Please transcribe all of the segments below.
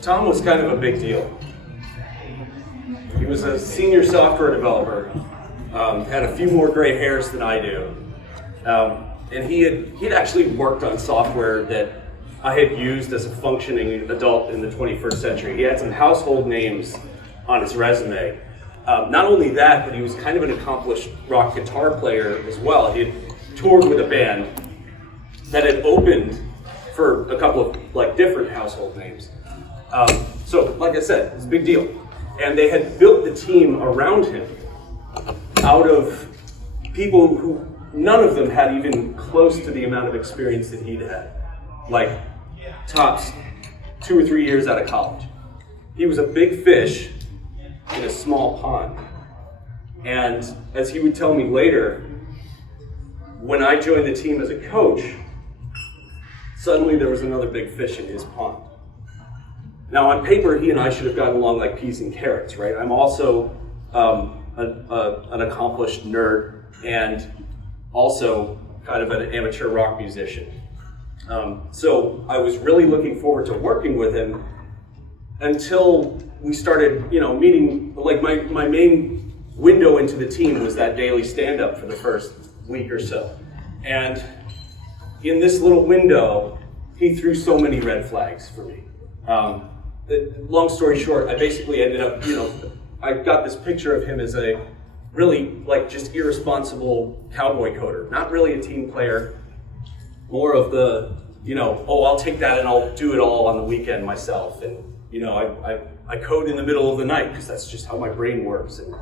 Tom was kind of a big deal. He was a senior software developer, had a few more gray hairs than I do, and he'd actually worked on software that I had used as a functioning adult in the 21st century. He had some household names on his resume. Not only that, but he was kind of an accomplished rock guitar player as well. He had toured with a band that had opened for a couple of different household names. So, like I said, it's a big deal. And they had built the team around him out of people who none of them had even close to the amount of experience that he'd had. Like tops 2 or 3 years out of college. He was a big fish in a small pond. And as he would tell me later, when I joined the team as a coach, suddenly there was another big fish in his pond. Now on paper, he and I should have gotten along like peas and carrots, right? I'm also an accomplished nerd and also kind of an amateur rock musician. So I was really looking forward to working with him until we started, meeting. Like my main window into the team was that daily stand-up for the first week or so. And in this little window, he threw so many red flags for me. Long story short, I basically ended up, I got this picture of him as a really just irresponsible cowboy coder. Not really a team player, more of the, I'll take that and I'll do it all on the weekend myself. And, I code in the middle of the night because that's just how my brain works. And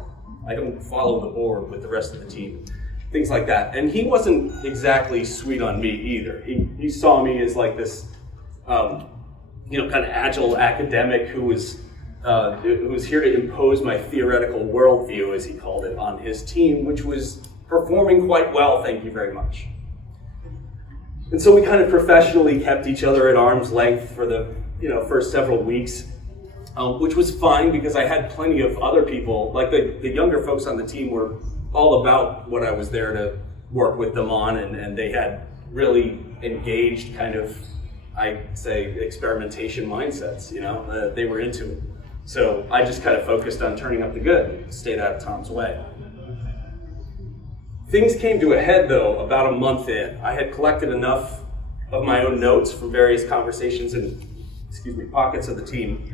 I don't follow the board with the rest of the team. Things like that. And he wasn't exactly sweet on me either. He saw me as like this, kind of agile academic who was here to impose my theoretical worldview, as he called it, on his team, which was performing quite well, thank you very much. And so we kind of professionally kept each other at arm's length for the first several weeks, which was fine because I had plenty of other people, like the younger folks on the team were all about what I was there to work with them on, and they had really engaged kind of, I'd say, experimentation mindsets, they were into it. So I just kind of focused on turning up the good and stayed out of Tom's way. Things came to a head, though, about a month in. I had collected enough of my own notes from various conversations and, pockets of the team.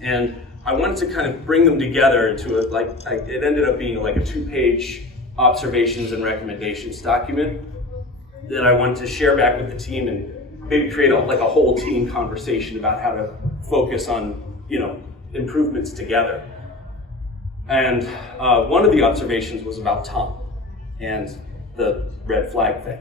And I wanted to kind of bring them together into it ended up being like a 2-page observations and recommendations document that I wanted to share back with the team and maybe create a whole team conversation about how to focus on, improvements together. And one of the observations was about Tom and the red flag thing.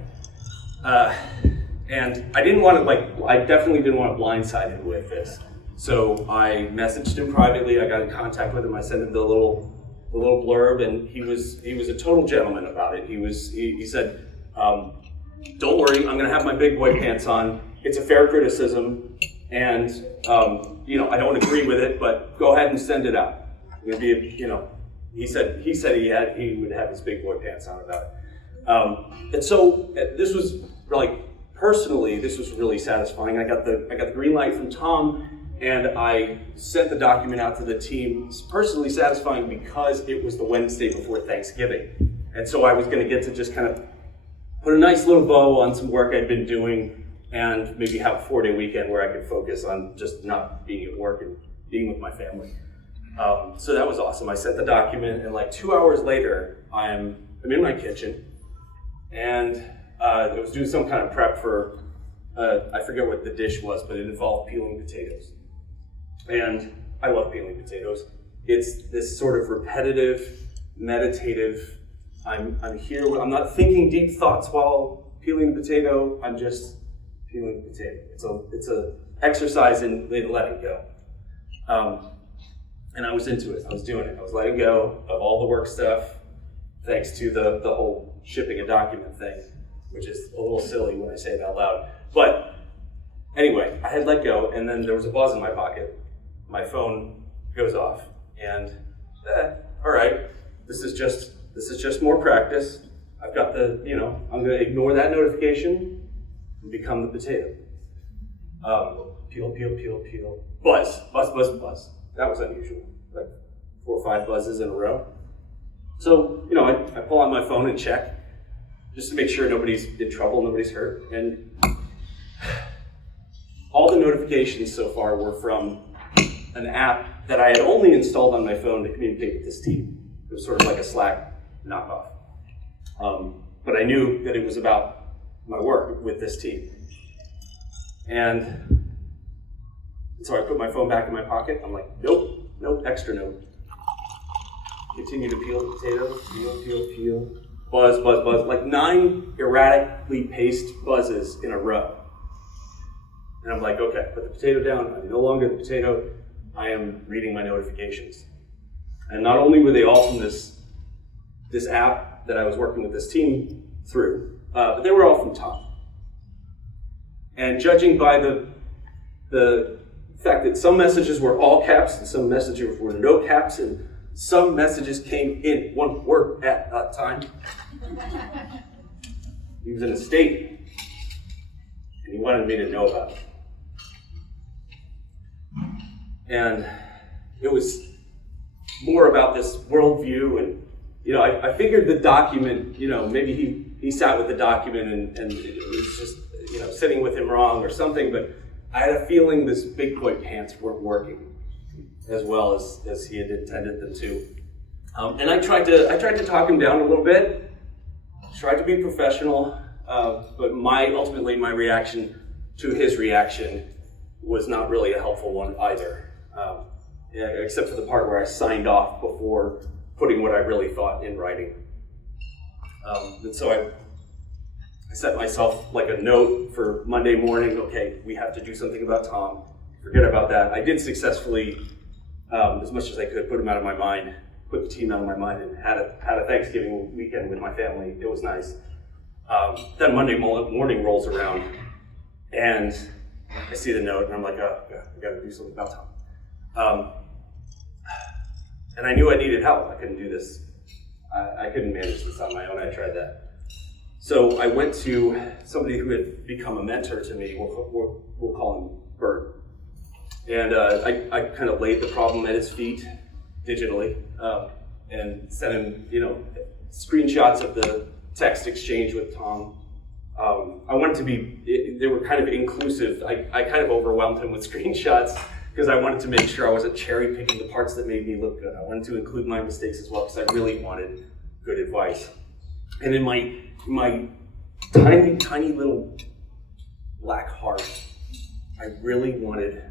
And I definitely didn't want to blindside him with this. So I messaged him privately, I got in contact with him, I sent him the little blurb, and he was a total gentleman about it. He said, don't worry, I'm gonna have my big boy pants on. It's a fair criticism, and I don't agree with it, but go ahead and send it out. I'm gonna be, he said he would have his big boy pants on about it. And so this was personally, this was really satisfying. I got the green light from Tom, and I sent the document out to the team. It's personally satisfying because it was the Wednesday before Thanksgiving, and so I was going to get to just kind of put a nice little bow on some work I'd been doing, and maybe have a 4-day weekend where I could focus on just not being at work and being with my family. So that was awesome. I sent the document, and 2 hours later, I'm in my kitchen, and I was doing some kind of prep for, I forget what the dish was, but it involved peeling potatoes. And I love peeling potatoes. It's this sort of repetitive, meditative, I'm here, I'm not thinking deep thoughts while peeling the potato, I'm just peeling the potato. It's a exercise in letting go. And I was into it, I was doing it. I was letting go of all the work stuff, thanks to the whole shipping a document thing, which is a little silly when I say it out loud. But anyway, I had let go, and then there was a buzz in my pocket. My phone goes off, and all right, this is just more practice. I've got I'm going to ignore that notification and become the potato. Peel, peel, peel, peel. Buzz, buzz, buzz, buzz. That was unusual. Like 4 or 5 buzzes in a row. So, I pull out my phone and check, just to make sure nobody's in trouble, nobody's hurt. And all the notifications so far were from an app that I had only installed on my phone to communicate with this team. It was sort of like a Slack knockoff. But I knew that it was about my work with this team. And so I put my phone back in my pocket. I'm like, nope, extra note. Continue to peel the potato, peel. Buzz, buzz, buzz. Like 9 erratically paced buzzes in a row. And I'm like, okay, put the potato down. I'm no longer the potato. I am reading my notifications. And not only were they all from this app that I was working with this team through, but they were all from Tom. And judging by the fact that some messages were all caps and some messages were no caps, and some messages came in 1 word at a time. He was in a state, and he wanted me to know about it. And it was more about this worldview, and I figured the document, maybe he sat with the document and it was just, sitting with him wrong or something, but I had a feeling this big boy pants weren't working as well as he had intended them to. And I tried to talk him down a little bit, tried to be professional, but ultimately my reaction to his reaction was not really a helpful one either, except for the part where I signed off before putting what I really thought in writing. And so I set myself like a note for Monday morning. Okay, we have to do something about Tom. Forget about that. I did successfully, as much as I could, put him out of my mind, put the team out of my mind, and had a Thanksgiving weekend with my family. It was nice. Then Monday morning rolls around, and I see the note, and I'm like, oh, I got to do something about Tom. And I knew I needed help. I couldn't do this. I couldn't manage this on my own. I tried that. So I went to somebody who had become a mentor to me. We'll call him Bert. And I kind of laid the problem at his feet digitally and sent him, screenshots of the text exchange with Tom. I wanted to be, they were kind of inclusive. I kind of overwhelmed him with screenshots because I wanted to make sure I wasn't cherry picking the parts that made me look good. I wanted to include my mistakes as well because I really wanted good advice. And in my tiny, tiny little black heart, I really wanted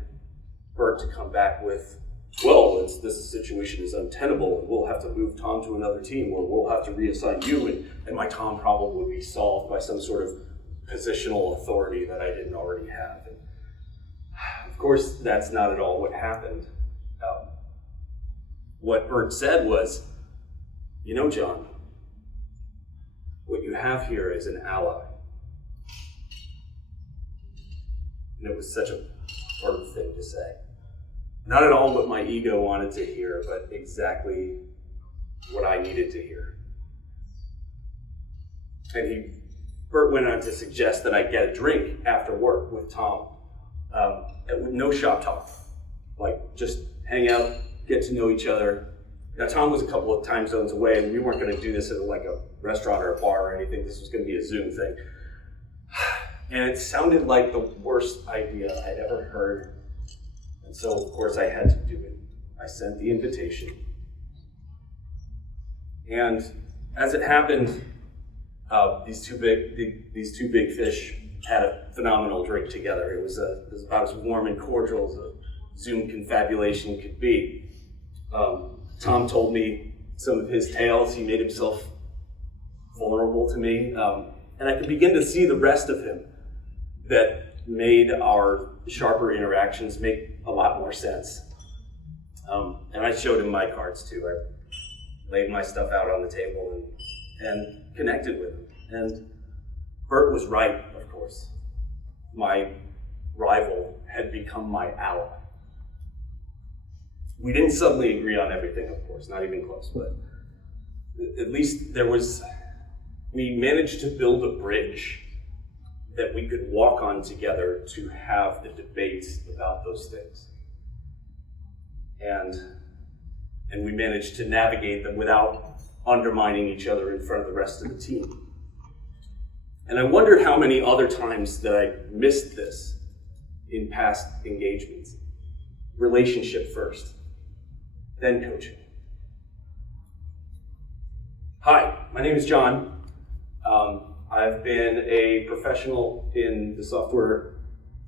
Bert to come back with, well, this situation is untenable, and we'll have to move Tom to another team, or we'll have to reassign you, and my Tom problem would be solved by some sort of positional authority that I didn't already have. And of course, that's not at all what happened. What Bert said was, John, what you have here is an ally. And it was such a hard thing to say. Not at all what my ego wanted to hear, but exactly what I needed to hear. And Bert went on to suggest that I get a drink after work with Tom, with no shop talk. Like, just hang out, get to know each other. Now, Tom was a couple of time zones away, and we weren't going to do this at like a restaurant or a bar or anything. This was going to be a Zoom thing. And it sounded like the worst idea I'd ever heard. And so, of course, I had to do it. I sent the invitation. And as it happened, these two big fish had a phenomenal drink together. It was about as warm and cordial as a Zoom confabulation could be. Tom told me some of his tales. He made himself vulnerable to me. And I could begin to see the rest of him that made our sharper interactions make a lot more sense. And I showed him my cards too. I laid my stuff out on the table and connected with him. And Bert was right, of course. My rival had become my ally. We didn't suddenly agree on everything, of course, not even close, but at least we managed to build a bridge that we could walk on together to have the debates about those things. And we managed to navigate them without undermining each other in front of the rest of the team. And I wondered how many other times that I missed this in past engagements. Relationship first, then coaching. Hi, my name is John. I've been a professional in the software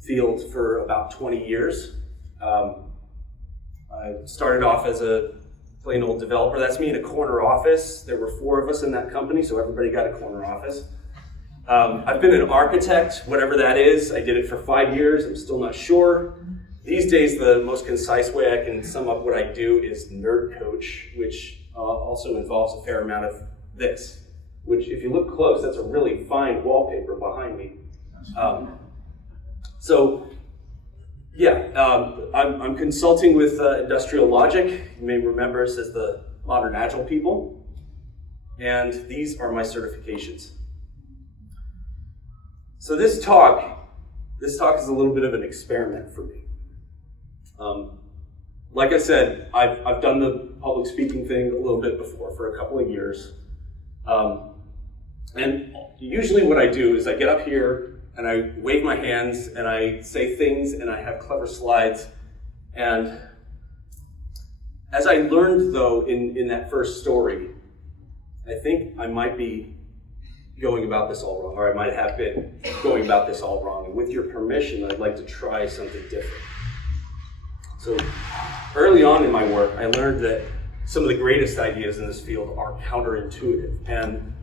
field for about 20 years. I started off as a plain old developer. That's me in a corner office. There were 4 of us in that company, so everybody got a corner office. I've been an architect, whatever that is. I did it for 5 years. I'm still not sure. These days, the most concise way I can sum up what I do is nerd coach, which also involves a fair amount of this, which if you look close, that's a really fine wallpaper behind me. I'm consulting with Industrial Logic. You may remember us as the Modern Agile people. And these are my certifications. So this talk is a little bit of an experiment for me. Like I said, I've done the public speaking thing a little bit before for a couple of years. And usually what I do is I get up here and I wave my hands and I say things and I have clever slides. And as I learned though in that first story, I think I might be going about this all wrong, or I might have been going about this all wrong. And with your permission, I'd like to try something different. So early on in my work, I learned that some of the greatest ideas in this field are counterintuitive. And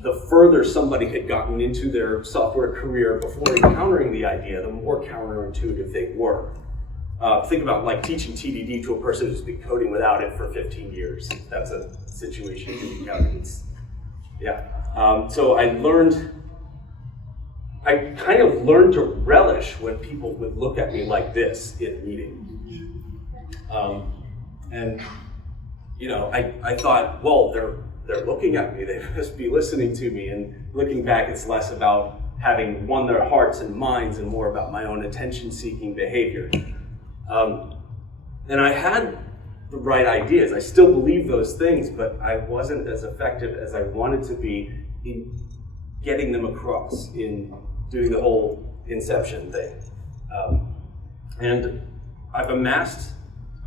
the further somebody had gotten into their software career before encountering the idea, the more counterintuitive they were. Think about like teaching TDD to a person who's been coding without it for 15 years. That's a situation you encounter. So I kind of learned to relish when people would look at me like this in a meeting. I thought, well, they're looking at me, they must be listening to me. And looking back, it's less about having won their hearts and minds and more about my own attention-seeking behavior. And I had the right ideas. I still believe those things, but I wasn't as effective as I wanted to be in getting them across, in doing the whole inception thing. And I've amassed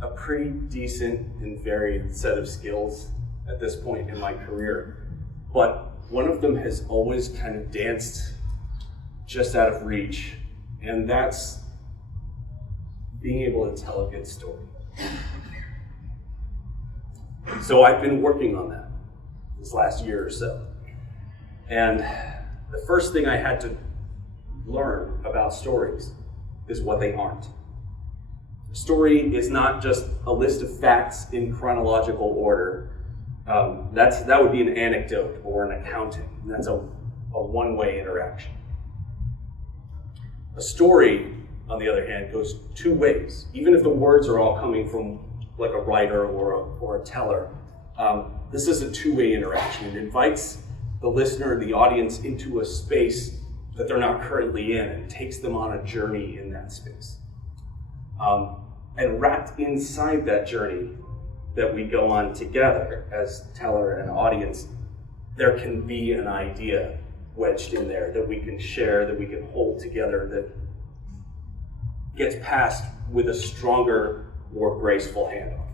a pretty decent and varied set of skills at this point in my career. But one of them has always kind of danced just out of reach, and that's being able to tell a good story. So I've been working on that this last year or so. And the first thing I had to learn about stories is what they aren't. A story is not just a list of facts in chronological order. That would be an anecdote or an accounting. And that's a one-way interaction. A story, on the other hand, goes 2 ways. Even if the words are all coming from like a writer or a teller, this is a 2-way interaction. It invites the listener, the audience, into a space that they're not currently in and takes them on a journey in that space. And wrapped inside that journey that we go on together as teller and audience, there can be an idea wedged in there that we can share, that we can hold together, that gets passed with a stronger, more graceful handoff.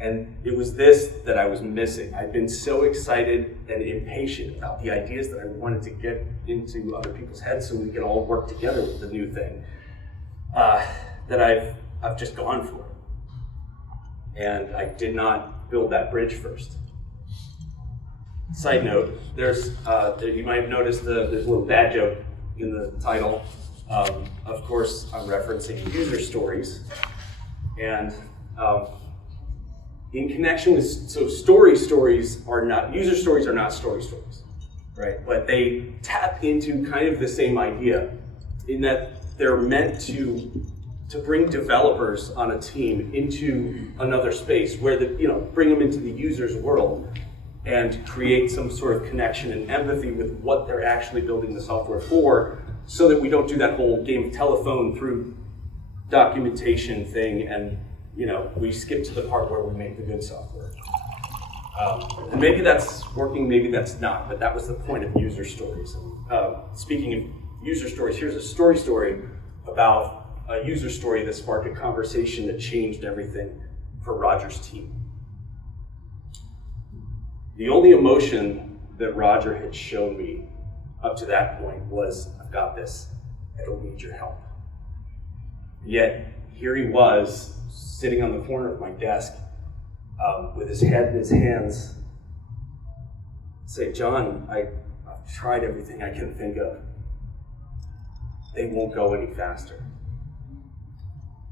And it was this that I was missing. I'd been so excited and impatient about the ideas that I wanted to get into other people's heads so we could all work together with the new thing, that I've just gone for it. And I did not build that bridge first. Side note, you might have noticed there's a little dad joke in the title. Of course, I'm referencing user stories. And in connection with, so stories are not, user stories are not stories, right? But they tap into kind of the same idea in that they're meant to bring developers on a team into another space where bring them into the user's world. and create some sort of connection and empathy with what they're actually building the software for, so that we don't do that whole game of telephone through documentation thing, and we skip to the part where we make the good software. And maybe that's working, maybe that's not, but that was the point of user stories. Speaking of user stories, here's a story about a user story that sparked a conversation that changed everything for Roger's team. The only emotion that Roger had shown me up to that point was, I've got this, I don't need your help. Yet, here he was, sitting on the corner of my desk, with his head in his hands, say, John, I've tried everything I can think of. They won't go any faster.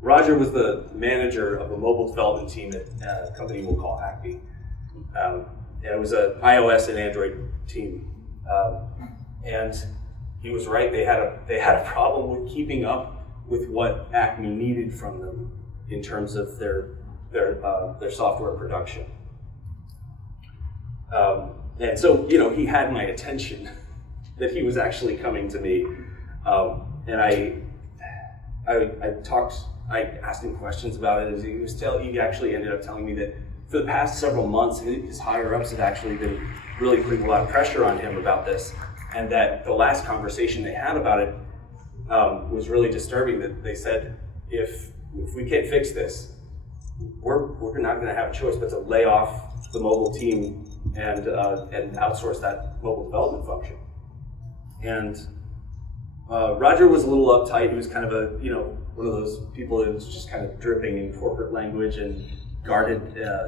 Roger was the manager of a mobile development team at a company we'll call Acme. And it was an iOS and Android team. And he was right, they had a problem with keeping up with what Acme needed from them in terms of their software production. And so, he had my attention that he was actually coming to me. And I asked him questions about it. As he actually ended up telling me that for the past several months, his higher ups had actually been really putting a lot of pressure on him about this, and that the last conversation they had about it was really disturbing. That they said, if we can't fix this, we're not going to have a choice but to lay off the mobile team and outsource that mobile development function. And Roger was a little uptight. He was kind of one of those people that was just kind of dripping in corporate language and guarded.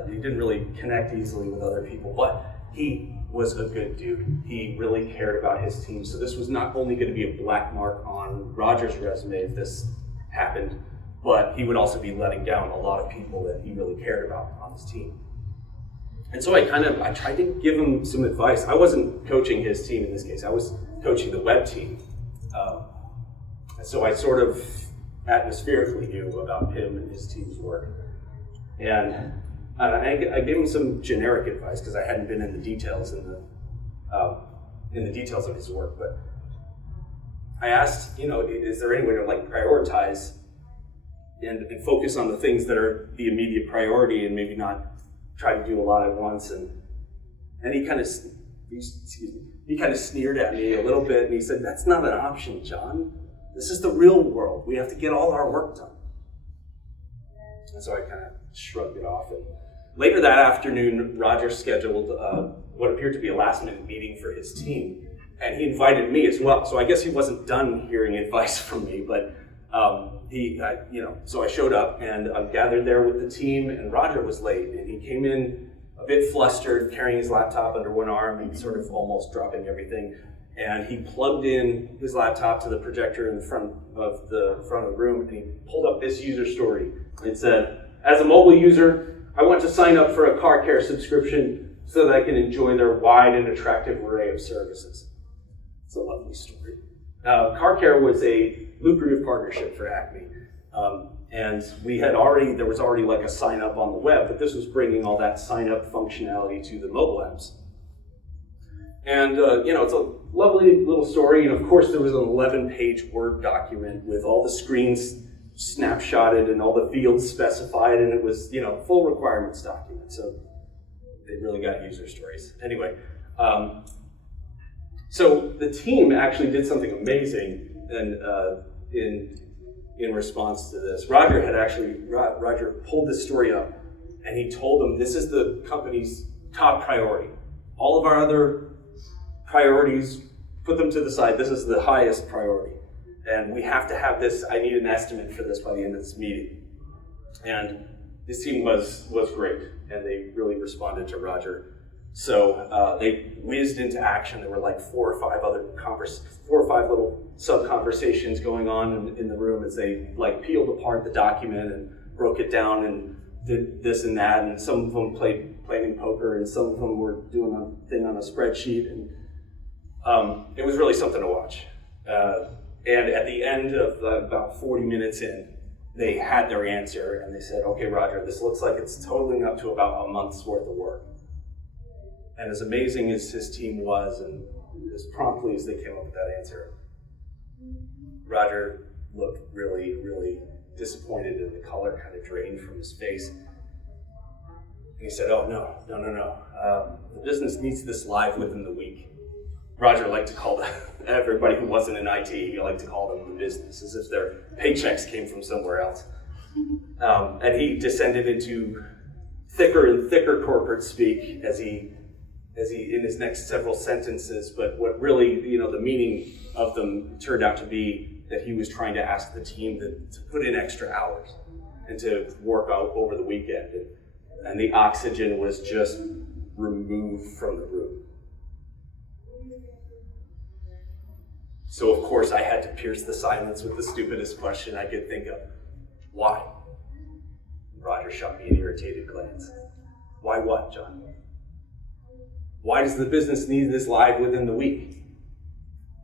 He didn't really connect easily with other people, but he was a good dude. He really cared about his team. So this was not only going to be a black mark on Roger's resume if this happened, but he would also be letting down a lot of people that he really cared about on his team. And so I tried to give him some advice. I wasn't coaching his team in this case. I was coaching the web team. So I sort of atmospherically knew about him and his team's work. And I gave him some generic advice because I hadn't been in the details in the details of his work. But I asked, is there any way to prioritize and focus on the things that are the immediate priority and maybe not try to do a lot at once? And he kind of sneered at me a little bit, and he said, "That's not an option, John. This is the real world. We have to get all our work done." And so I kind of shrugged it off. And later that afternoon, Roger scheduled what appeared to be a last-minute meeting for his team, and he invited me as well. So I guess he wasn't done hearing advice from me, but so I showed up and I gathered there with the team, and Roger was late, and he came in a bit flustered, carrying his laptop under one arm and sort of almost dropping everything. And he plugged in his laptop to the projector in the front of the room, and he pulled up this user story. It said, "As a mobile user, I want to sign up for a car care subscription so that I can enjoy their wide and attractive array of services." It's a lovely story. Car care was a lucrative partnership for Acme. And there was already like a sign up on the web, but this was bringing all that sign up functionality to the mobile apps. And, it's a lovely little story. And of course, there was an 11-page Word document with all the screens snapshotted and all the fields specified. And it was, full requirements document. So they really got user stories. Anyway, so the team actually did something amazing in response to this. Roger pulled this story up, and he told them, this is the company's top priority. All of our other priorities, put them to the side. This is the highest priority. And we have to have this, I need an estimate for this by the end of this meeting. And this team was great, and they really responded to Roger. So they whizzed into action. There were like four or five little sub-conversations going on in the room as they peeled apart the document and broke it down and did this and that. And some of them playing poker, and some of them were doing a thing on a spreadsheet. And it was really something to watch. And at the end of about 40 minutes in, they had their answer, and they said, "Okay, Roger, this looks like it's totaling up to about a month's worth of work." And as amazing as his team was, and as promptly as they came up with that answer, Roger looked really, really disappointed, and the color kind of drained from his face. He said, "Oh, no. The business needs this live within the week." Roger liked to call everybody who wasn't in IT, he liked to call them the business, as if their paychecks came from somewhere else. And he descended into thicker and thicker corporate speak as he in his next several sentences, but what really, the meaning of them turned out to be that he was trying to ask the team to put in extra hours and to work out over the weekend. And the oxygen was just removed from the room. So of course I had to pierce the silence with the stupidest question I could think of. Why? Roger shot me an irritated glance. Why what, John? Why does the business need this live within the week?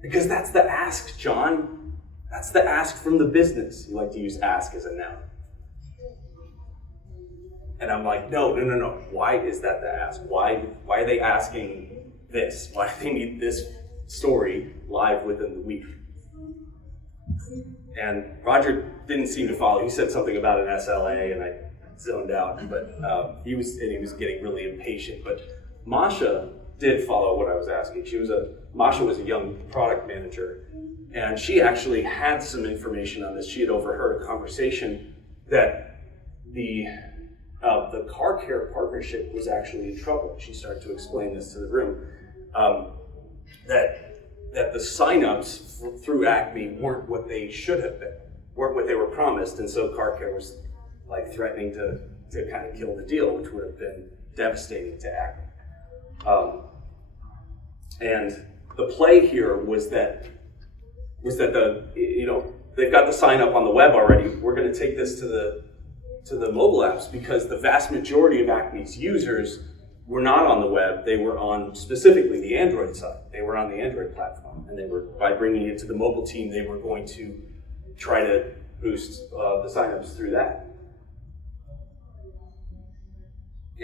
Because that's the ask, John. That's the ask from the business. You like to use ask as a noun. And I'm like, no. Why is that the ask? Why are they asking this? Why do they need this story live within the week? And Roger didn't seem to follow. He said something about an SLA, and I zoned out. But he was getting really impatient. But Masha did follow what I was asking. Masha was a young product manager, and she actually had some information on this. She had overheard a conversation that the car care partnership was actually in trouble. She started to explain this to the room. That the signups through Acme weren't what they should have been, weren't what they were promised, and so car care was like threatening to kind of kill the deal, which would have been devastating to Acme. And the play here was that they've got the sign up on the web already. We're going to take this to the mobile apps because the vast majority of Acme's users were not on the web. They were on specifically the Android side. They were on the Android platform, and by bringing it to the mobile team, they were going to try to boost the signups through that.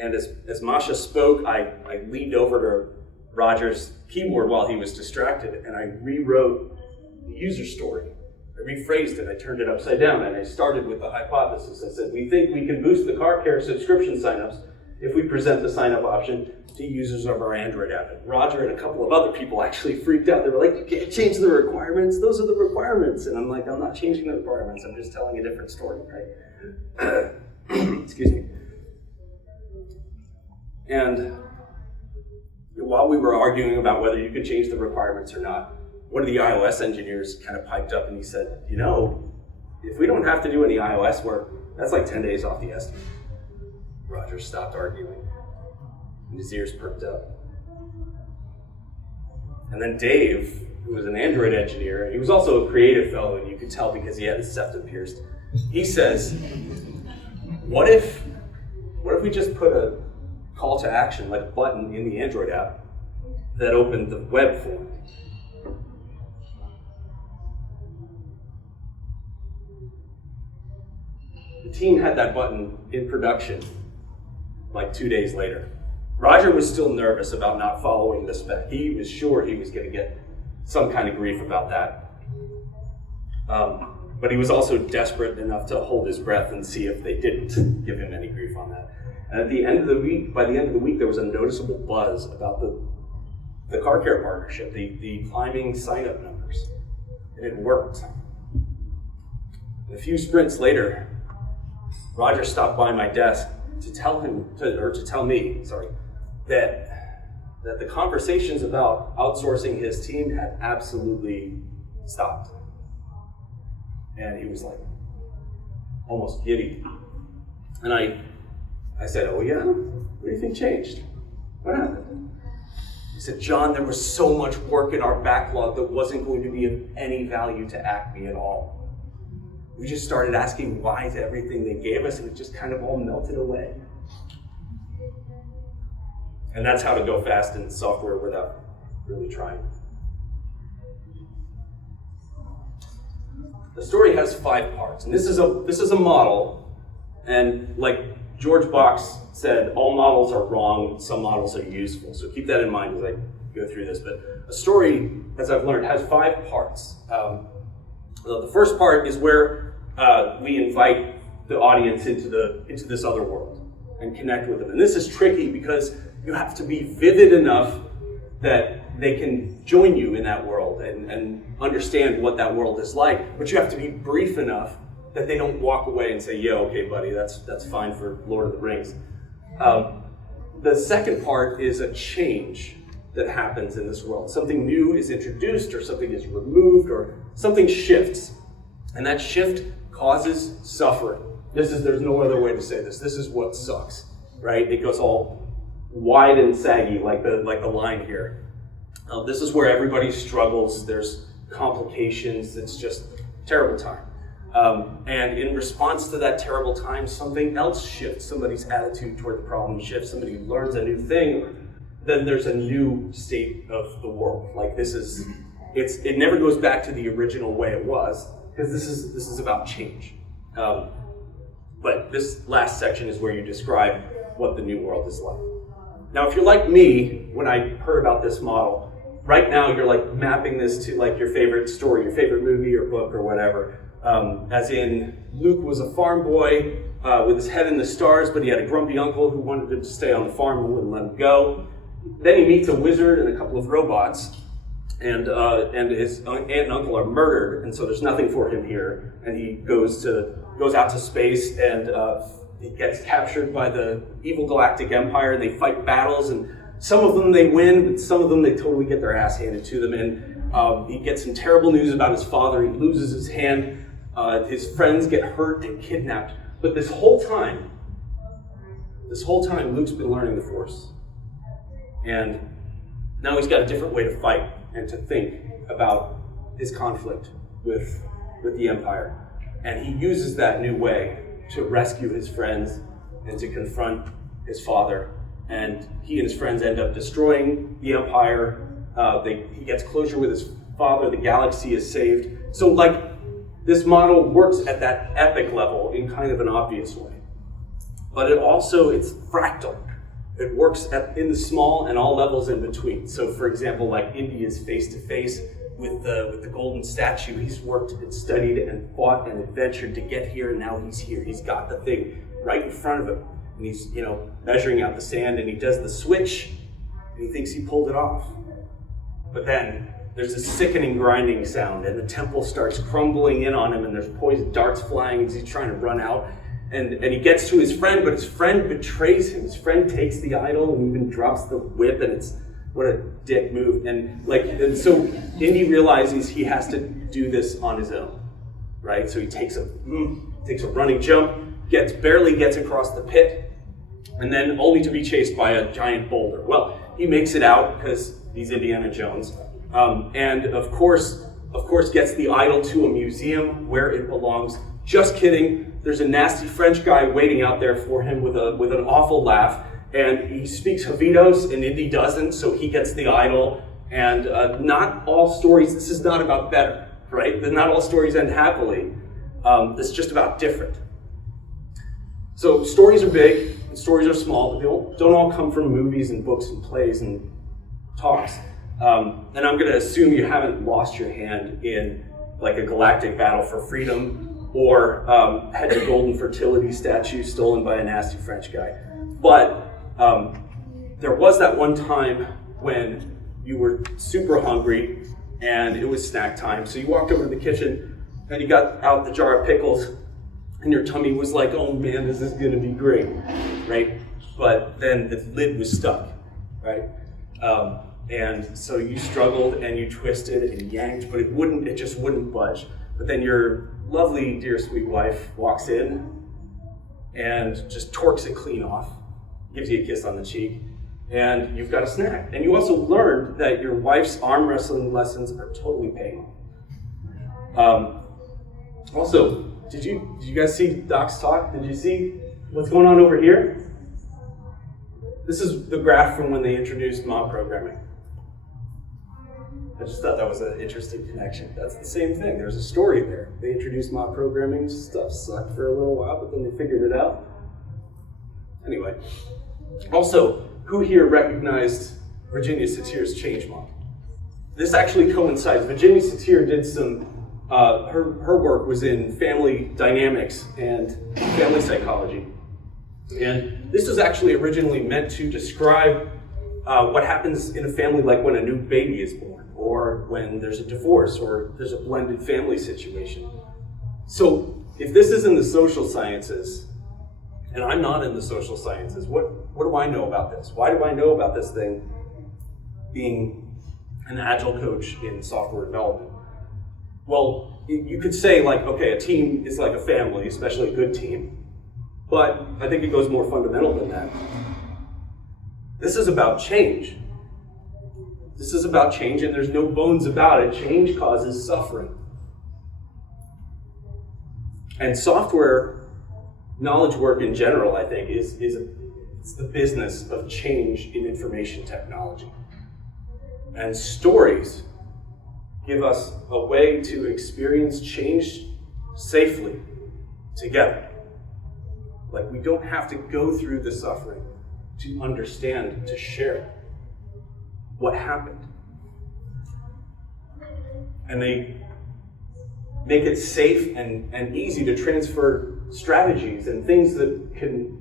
And as Masha spoke, I leaned over to Roger's keyboard while he was distracted, and I rewrote the user story. I rephrased it, I turned it upside down, and I started with the hypothesis. I said, we think we can boost the car care subscription signups if we present the sign-up option to users of our Android app. And Roger and a couple of other people actually freaked out. They were like, you can't change the requirements. Those are the requirements. And I'm like, I'm not changing the requirements. I'm just telling a different story, right? Excuse me. And while we were arguing about whether you could change the requirements or not, one of the iOS engineers kind of piped up and he said, if we don't have to do any iOS work, that's like 10 days off the estimate. Roger stopped arguing, and his ears perked up. And then Dave, who was an Android engineer, and he was also a creative fellow, and you could tell because he had his septum pierced, he says, what if we just put a call to action, like a button in the Android app that opened the web form? The team had that button in production like 2 days later. Roger was still nervous about not following the spec. He was sure he was going to get some kind of grief about that. But he was also desperate enough to hold his breath and see if they didn't give him any grief on that. And by the end of the week, there was a noticeable buzz about the car care partnership, the climbing sign-up numbers. And it worked. And a few sprints later, Roger stopped by my desk to tell me that the conversations about outsourcing his team had absolutely stopped. And he was like almost giddy. And I said, oh yeah? What do you think changed? What happened? He said, John, there was so much work in our backlog that wasn't going to be of any value to Acme at all. We just started asking why to everything they gave us, and it just kind of all melted away. And that's how to go fast in software without really trying. The story has 5 parts, and this is a model, and like George Box said all models are wrong, some models are useful. So keep that in mind as I go through this. But a story, as I've learned, has 5 parts. The first part is where we invite the audience into this other world and connect with them. And this is tricky because you have to be vivid enough that they can join you in that world and understand what that world is like. But you have to be brief enough that they don't walk away and say, yeah, okay, buddy, that's fine for Lord of the Rings. The second part is a change that happens in this world. Something new is introduced, or something is removed, or something shifts. And that shift causes suffering. There's no other way to say this. This is what sucks, right? It goes all wide and saggy, like the line here. This is where everybody struggles. There's complications. It's just a terrible time. And in response to that terrible time, something else shifts. Somebody's attitude toward the problem shifts. Somebody learns a new thing. Then there's a new state of the world. Like it never goes back to the original way it was, because this is about change. But this last section is where you describe what the new world is like. Now, if you're like me, when I heard about this model, right now you're like mapping this to like your favorite story, your favorite movie or book or whatever. As in, Luke was a farm boy with his head in the stars, but he had a grumpy uncle who wanted him to stay on the farm and wouldn't let him go. Then he meets a wizard and a couple of robots, and his aunt and uncle are murdered, and so there's nothing for him here. And he goes out to space, and he gets captured by the evil Galactic Empire, and they fight battles, and some of them they win, but some of them they totally get their ass handed to them. And he gets some terrible news about his father. He loses his hand. His friends get hurt and kidnapped. But this whole time, Luke's been learning the Force. And now he's got a different way to fight and to think about his conflict with the Empire. And he uses that new way to rescue his friends and to confront his father. And he and his friends end up destroying the Empire. He gets closure with his father. The galaxy is saved. So, this model works at that epic level in kind of an obvious way. But it's fractal. It works in the small and all levels in between. So, for example, like Indy is face-to-face with the golden statue. He's worked and studied and fought and adventured to get here, and now he's here. He's got the thing right in front of him. And he's, measuring out the sand, and he does the switch, and he thinks he pulled it off. But then there's a sickening grinding sound, and the temple starts crumbling in on him, and there's poison darts flying as he's trying to run out. And he gets to his friend, but his friend betrays him. His friend takes the idol and even drops the whip, and it's what a dick move. And so Indy realizes he has to do this on his own, right? So he takes a running jump, barely gets across the pit, and then only to be chased by a giant boulder. Well, he makes it out because he's Indiana Jones, and of course gets the idol to a museum where it belongs. Just kidding. There's a nasty French guy waiting out there for him with an awful laugh, and he speaks Havidos, and Indy doesn't, so he gets the idol. And not all stories. This is not about better, right? Not all stories end happily. It's just about different. So stories are big, and stories are small, but they don't all come from movies and books and plays and talks. And I'm going to assume you haven't lost your hand in like a galactic battle for freedom, or had your golden fertility statue stolen by a nasty French guy. But there was that one time when you were super hungry and it was snack time. So you walked over to the kitchen and you got out the jar of pickles, and your tummy was like, oh man, this is going to be great, right? But then the lid was stuck, right? And so you struggled and you twisted and yanked, but it just wouldn't budge. But then your lovely, dear, sweet wife walks in and just torques it clean off, gives you a kiss on the cheek, and you've got a snack. And you also learned that your wife's arm wrestling lessons are totally paying off. Also, did you guys see Doc's talk? Did you see what's going on over here? This is the graph from when they introduced mob programming. I just thought that was an interesting connection. That's the same thing. There's a story there. They introduced mob programming. Stuff sucked for a little while, but then they figured it out. Anyway, also, who here recognized Virginia Satir's change model? This actually coincides. Virginia Satir did some, her work was in family dynamics and family psychology. And this was actually originally meant to describe what happens in a family, like when a new baby is born, or when there's a divorce, or there's a blended family situation. So if this is in the social sciences, and I'm not in the social sciences, what do I know about this? Why do I know about this thing being an agile coach in software development? Well, you could say like, okay, a team is like a family, especially a good team. But I think it goes more fundamental than that. This is about change. This is about change, and there's no bones about it. Change causes suffering. And software knowledge work in general, I think, it's the business of change in information technology. And stories give us a way to experience change safely together. Like, we don't have to go through the suffering to understand, to share what happened. And they make it safe and easy to transfer strategies and things that can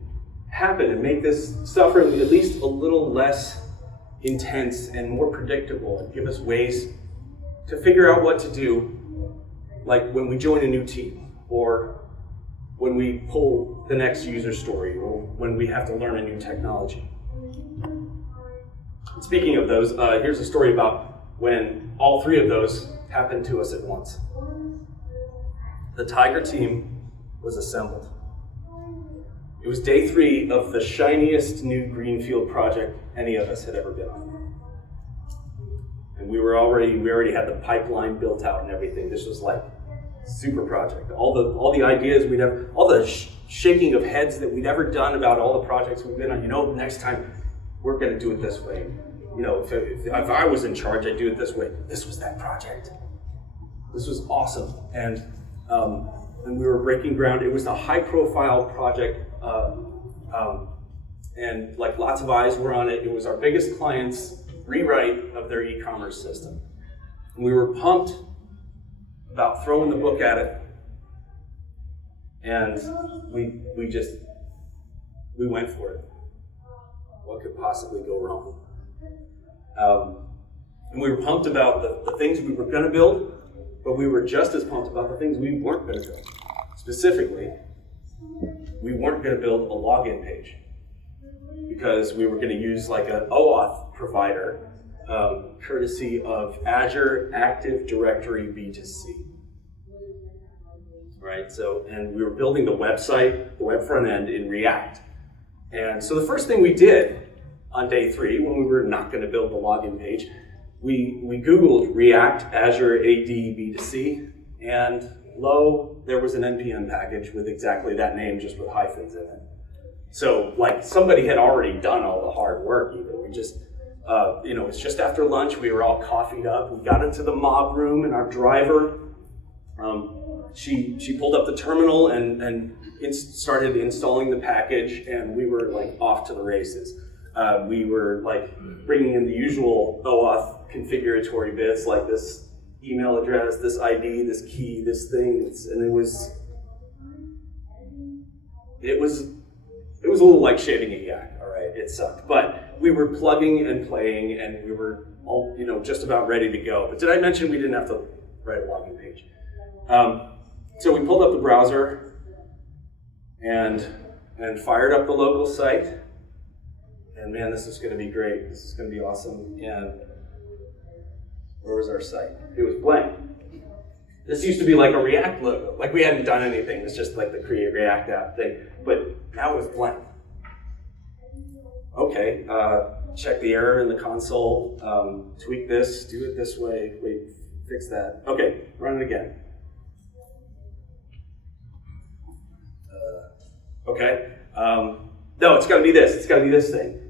happen and make this suffering at least a little less intense and more predictable, and give us ways to figure out what to do, like when we join a new team, or when we pull the next user story, or when we have to learn a new technology. Speaking of those, here's a story about when all three of those happened to us at once. The Tiger team was assembled. It was day 3 of the shiniest new greenfield project any of us had ever been on. And we already had the pipeline built out and everything. This was like super project. All the ideas we'd ever, all the shaking of heads that we'd ever done about all the projects we've been on. Next time we're going to do it this way. If I was in charge, I'd do it this way. This was that project. This was awesome. And we were breaking ground. It was a high-profile project, and like lots of eyes were on it. It was our biggest client's rewrite of their e-commerce system. And we were pumped about throwing the book at it, and we went for it. What could possibly go wrong? And we were pumped about the things we were going to build, but we were just as pumped about the things we weren't going to build. Specifically, we weren't going to build a login page because we were going to use like an OAuth provider, courtesy of Azure Active Directory B2C. Right? So, and we were building the website, the web front end in React. And so the first thing we did on day 3, when we were not going to build the login page, we Googled React Azure AD B2C, and lo, there was an NPM package with exactly that name, just with hyphens in it. So, like, somebody had already done all the hard work. Even we just, it's just after lunch. We were all coffeeed up. We got into the mob room, and our driver, she pulled up the terminal and started installing the package, and we were like off to the races. We were like bringing in the usual OAuth configuratory bits, like this email address, this ID, this key, this thing, and it was a little like shaving a yak. All right, it sucked, but we were plugging and playing, and we were all just about ready to go. But did I mention we didn't have to write a login page? So we pulled up the browser and fired up the local site. And man, this is going to be great. This is going to be awesome. And where was our site? It was blank. This used to be like a React logo. Like we hadn't done anything. It was just like the Create React app thing. But now it was blank. Okay, check the error in the console. Tweak this, do it this way. Wait, fix that. Okay, run it again. Okay. No, it's got to be this. It's got to be this thing.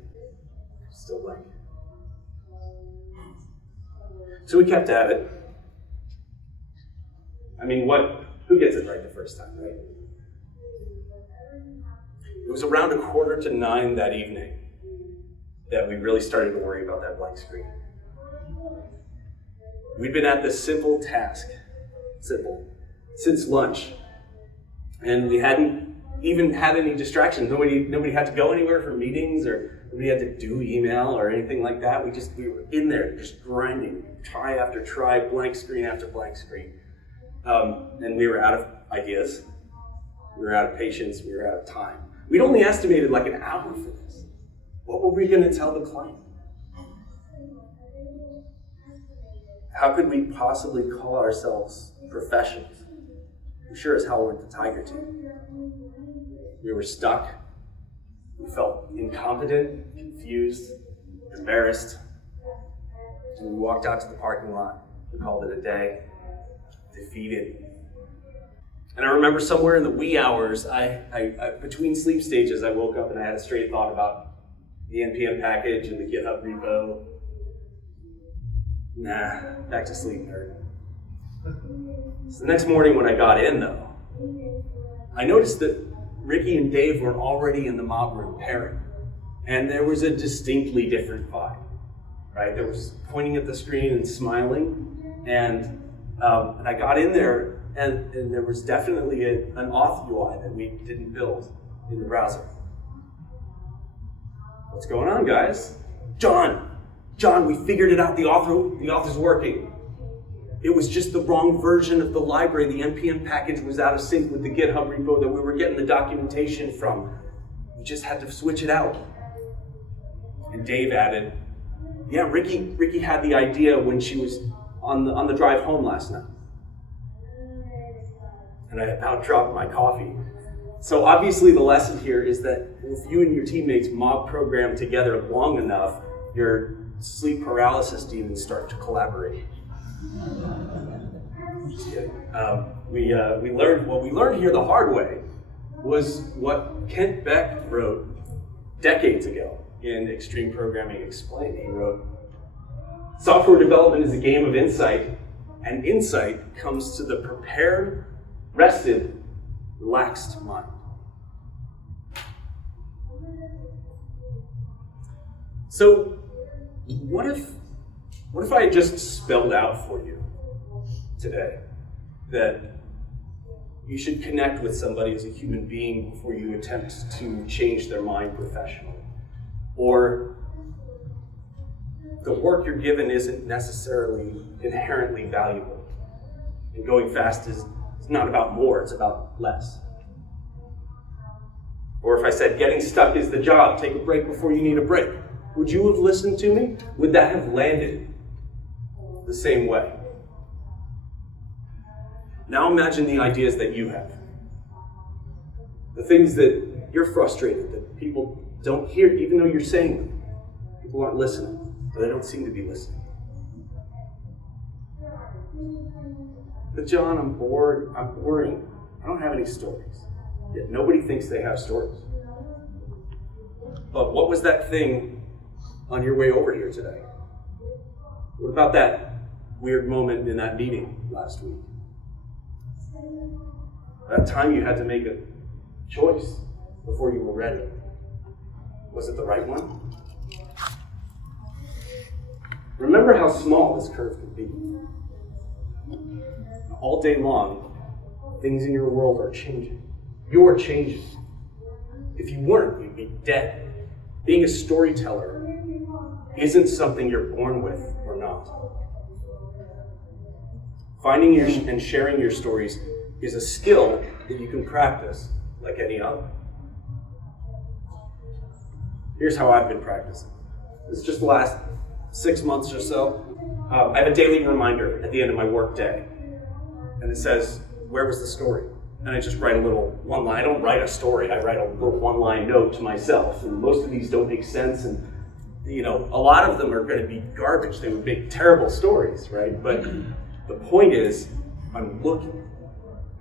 Still blank. So we kept at it. I mean, who gets it right the first time, right? It was around 8:45 that evening that we really started to worry about that blank screen. We'd been at this simple task, since lunch, and we hadn't even had any distractions. Nobody had to go anywhere for meetings, or nobody had to do email or anything like that. We were in there just grinding, try after try, blank screen after blank screen. And we were out of ideas, we were out of patience, we were out of time. We'd only estimated like an hour for this. What were we going to tell the client? How could we possibly call ourselves professionals? We sure as hell weren't the Tiger team. We were stuck. We felt incompetent, confused, embarrassed. And we walked out to the parking lot. We called it a day. Defeated. And I remember somewhere in the wee hours, I between sleep stages, I woke up and I had a straight thought about the NPM package and the GitHub repo. Nah, back to sleep, nerd. So the next morning when I got in, though, I noticed that Ricky and Dave were already in the mob room pairing. And there was a distinctly different vibe, right? There was pointing at the screen and smiling. And I got in there, and there was definitely an auth UI that we didn't build in the browser. What's going on, guys? John, we figured it out. The auth is working. It was just the wrong version of the library. The NPM package was out of sync with the GitHub repo that we were getting the documentation from. We just had to switch it out. And Dave added, yeah, Ricky had the idea when she was on the drive home last night. And I about dropped my coffee. So obviously the lesson here is that if you and your teammates mob program together long enough, your sleep paralysis demons start to collaborate. Just kidding. We learned here the hard way was what Kent Beck wrote decades ago in Extreme Programming Explained. He wrote, software development is a game of insight, and insight comes to the prepared, rested, relaxed mind. So, what if I just spelled out for you today that you should connect with somebody as a human being before you attempt to change their mind professionally? Or the work you're given isn't necessarily inherently valuable, and going fast is not about more, it's about less. Or if I said getting stuck is the job, take a break before you need a break, would you have listened to me? Would that have landed the same way? Now imagine the ideas that you have. The things that you're frustrated, that people don't hear, even though you're saying them. People aren't listening, or they don't seem to be listening. But John, I'm bored, I'm boring, I don't have any stories. Yet nobody thinks they have stories. But what was that thing on your way over here today? What about that weird moment in that meeting last week? That time you had to make a choice before you were ready. Was it the right one? Remember how small this curve could be. All day long, things in your world are changing. You're changing. If you weren't, you'd be dead. Being a storyteller isn't something you're born with or not. Finding and sharing your stories is a skill that you can practice like any other. Here's how I've been practicing. This is just the last 6 months or so. I have a daily reminder at the end of my work day. And it says, where was the story? And I just write a little one line. I don't write a story. I write a little one-line note to myself. And most of these don't make sense. And, a lot of them are going to be garbage. They would make terrible stories, right? But the point is, I'm looking.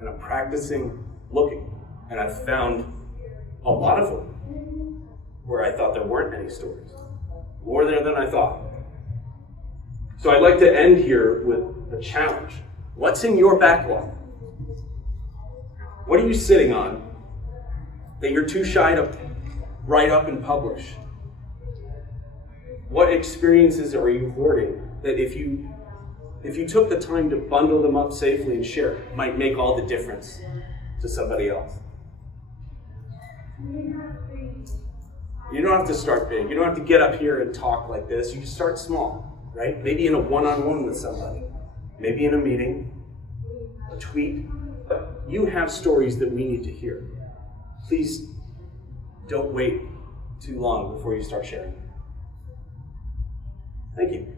And I'm practicing looking. And I've found a lot of them where I thought there weren't any stories. More there than I thought. So I'd like to end here with a challenge. What's in your backlog? What are you sitting on that you're too shy to write up and publish? What experiences are you hoarding that if you took the time to bundle them up safely and share, might make all the difference to somebody else? You don't have to start big. You don't have to get up here and talk like this. You can start small, right? Maybe in a one-on-one with somebody. Maybe in a meeting, a tweet. But you have stories that we need to hear. Please don't wait too long before you start sharing. Thank you.